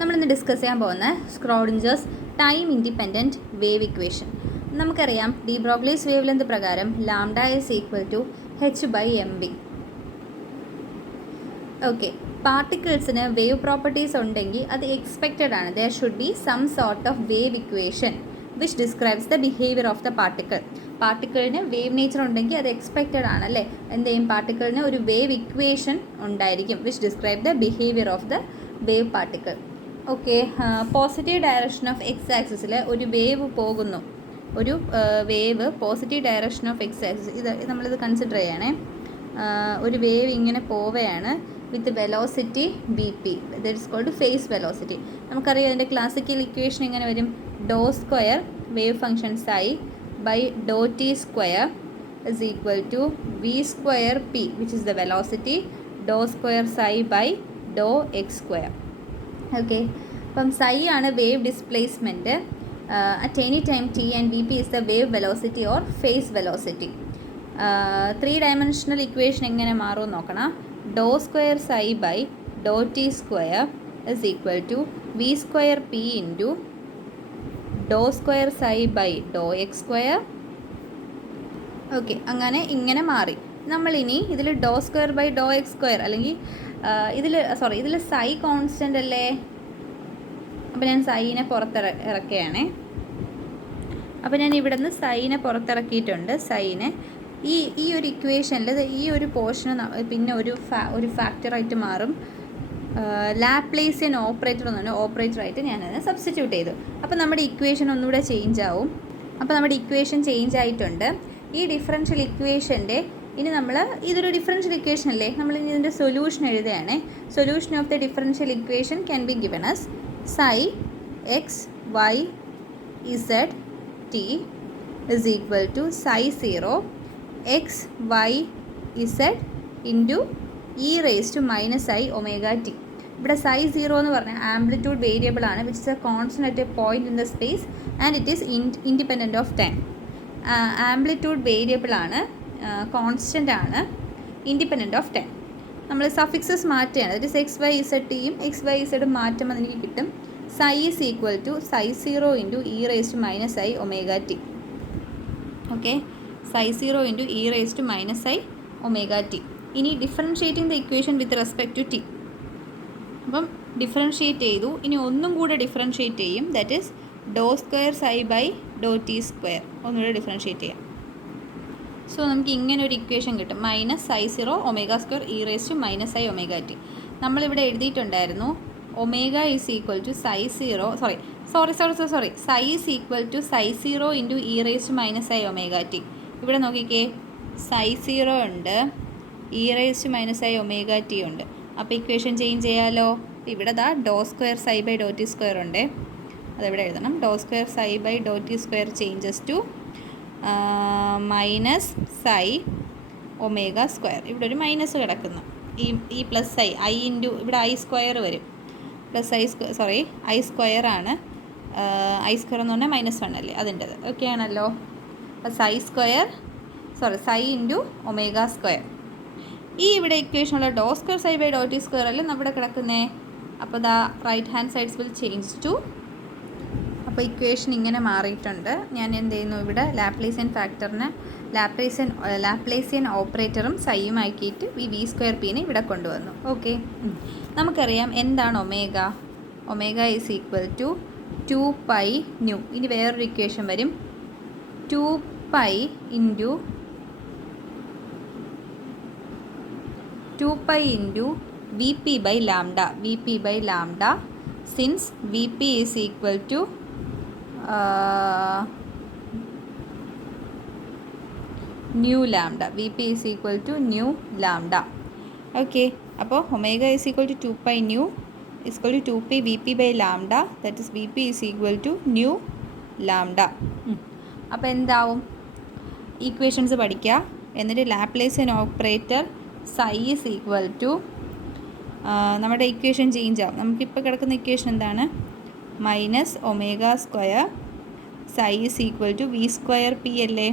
നമ്മളിന്ന് ഡിസ്കസ് ചെയ്യാൻ പോകുന്ന Schrodinger's time independent wave equation. നമുക്കറിയാം ഡി ബ്രോഗ്ലീസ് വേവ് ലെന്ത് പ്രകാരം lambda is equal to h/mv. Okay, പാർട്ടിക്കിൾസിന് വേവ് പ്രോപ്പർട്ടീസ് ഉണ്ടെങ്കിൽ അത് എക്സ്പെക്റ്റഡ് ആണ്. There should be some sort of wave equation which describes the behaviour of the particle. പാർട്ടിക്കിളിന് wave nature ഉണ്ടെങ്കിൽ അത് expected ആണ് അല്ലേ. എന്ത് ചെയ്യും, പാർട്ടിക്കിളിന് ഒരു വേവ് ഇക്വേഷൻ ഉണ്ടായിരിക്കും which describe the behaviour of the wave particle. Okay, positive direction of X ആക്സിസിൽ ഒരു വേവ് പോകുന്നു. ഒരു wave positive direction of X axis, നമ്മളിത് കൺസിഡർ ചെയ്യണേ. ഒരു വേവ് ഇങ്ങനെ പോവുകയാണ് with velocity V P. That is called phase velocity. നമുക്കറിയാം അതിൻ്റെ ക്ലാസിക്കൽ ഇക്വേഷൻ എങ്ങനെ വരും. Doe square wave function psi by doe T square is equal to V square P which is the velocity doe square psi by doe X square. Okay, അപ്പം psi ആണ് wave displacement at any time T and V P is the wave velocity or phase velocity. 3 dimensional equation എങ്ങനെ മാറും നോക്കണം. Doe square psi by doe T square is equal to V square P into doe square psi by doe X square. Okay, അങ്ങനെ ഇങ്ങനെ മാറി. നമ്മളിനി ഇതിൽ doe square by doe X square അല്ലെങ്കിൽ ഇതിൽ സൈ കോൺസ്റ്റൻ്റ് അല്ലേ. അപ്പോൾ ഞാൻ സൈനെ ഇറക്കുകയാണേ. അപ്പോൾ ഞാൻ ഇവിടെ നിന്ന് സൈനെ പുറത്തിറക്കിയിട്ടുണ്ട്. സൈനെ ഈ ഒരു ഇക്വേഷനിൽ ഈ ഒരു പോർഷന് പിന്നെ ഒരു ഫാക്ടറായിട്ട് മാറും. ലാപ്ലേസിയൻ ഓപ്പറേറ്റർ എന്ന് പറഞ്ഞാൽ ഓപ്പറേറ്ററായിട്ട് ഞാനതിനെ സബ്സ്റ്റിറ്റ്യൂട്ട് ചെയ്തു. അപ്പോൾ നമ്മുടെ ഇക്വേഷൻ ഒന്നുകൂടെ ചേഞ്ച് ആവും. അപ്പോൾ നമ്മുടെ ഇക്വേഷൻ ചേഞ്ച് ആയിട്ടുണ്ട്. ഈ ഡിഫറൻഷ്യൽ ഇക്വേഷൻ്റെ ഇനി നമ്മൾ ഇതൊരു ഡിഫറൻഷ്യൽ ഇക്വേഷൻ അല്ലേ, നമ്മൾ ഇനി ഇതിൻ്റെ സൊല്യൂഷൻ എഴുതുകയാണ്. Solution of the differential equation can be given as psi x y z t is equal to psi 0 x y z into e raised to minus I omega t. ഇവിടെ psi 0 എന്ന് പറഞ്ഞാൽ amplitude variable ആണ് which is a constant at a point in the space and it is independent of time. Amplitude variable ആണ്, constant ആണ്, independent of time. നമ്മൾ suffixes മാറ്റുകയാണ്. That is X Y Z ടിയും X Y ഇസഡും മാറ്റുമ്പോൾ എനിക്ക് കിട്ടും psi is equal to psi 0 into E raise to minus I omega t. Okay, psi 0 into E raise to minus I omega T. ഇനി differentiating the equation with respect to T. അപ്പം differentiate ചെയ്തു. ഇനി ഒന്നും കൂടെ differentiate ചെയ്യും. That is doe square psi by doe T square. ഒന്നുകൂടെ differentiate ചെയ്യാം. So നമുക്ക് ഇങ്ങനെ ഒരു ഇക്വേഷൻ കിട്ടും. Minus psi 0 omega square E raise to minus I omega T. നമ്മളിവിടെ എഴുതിയിട്ടുണ്ടായിരുന്നു omega is equal to psi 0 psi is equal to psi 0 into E raise to minus I omega T. ഇവിടെ നോക്കിക്കേ, psi 0 ഉണ്ട്, E raise to minus I omega T ഉണ്ട്. അപ്പോൾ equation change ചെയ്യാമല്ലോ. ഇവിടെ ദാ doe square psi by doe T square ഉണ്ട്, അതെവിടെ എഴുതണം. Doe square psi by doe T square changes to minus psi omega square. ഇവിടെ ഒരു മൈനസ് കിടക്കുന്നു. ഈ പ്ലസ് ഐ ഇൻറ്റു ഇവിടെ ഐ സ്ക്വയർ വരും. പ്ലസ് ഐ സ്ക്വയർ ആണ്. ഐ സ്ക്വയർ എന്ന് പറഞ്ഞാൽ -1 അല്ലേ, അതിൻ്റെത്. ഓക്കെ ആണല്ലോ. അപ്പോൾ സൈ ഇൻറ്റു ഒമേഗ സ്ക്വയർ. ഈ ഇവിടെ ഇക്വേഷനുള്ള doe square psi by doe T square അല്ലേ നമ്മുടെ കിടക്കുന്നേ. അപ്പോൾ ദാ right hand sides will change to. അപ്പോൾ ഇക്വേഷൻ ഇങ്ങനെ മാറിയിട്ടുണ്ട്. ഞാൻ എന്ത് ചെയ്യുന്നു, ഇവിടെ ലാപ്ലേസിയൻ ഫാക്ടറിന് ലാപ്ലേസിയൻ ഓപ്പറേറ്ററും സൈയും ആക്കിയിട്ട് ഈ വി സ്ക്വയർ പീനെ ഇവിടെ കൊണ്ടുവന്നു. ഓക്കെ, നമുക്കറിയാം എന്താണ് omega. Omega is equal to 2π nu. ഇനി വേറൊരു ഇക്വേഷൻ വരും. 2π into V P by lambda since V P is equal to nu lambda. V P is equal to nu lambda. Okay, അപ്പോൾ omega is equal to 2π nu equal to 2p V P by lambda. That is V P is equal to nu lambda. അപ്പോൾ എന്താവും, equations പഠിക്കുക. എന്നിട്ട് Laplacian operator psi is equal to നമ്മുടെ equation change ആവും. നമുക്കിപ്പോൾ കിടക്കുന്ന equation എന്താണ്, minus omega square psi is equal to V square p അല്ലേ.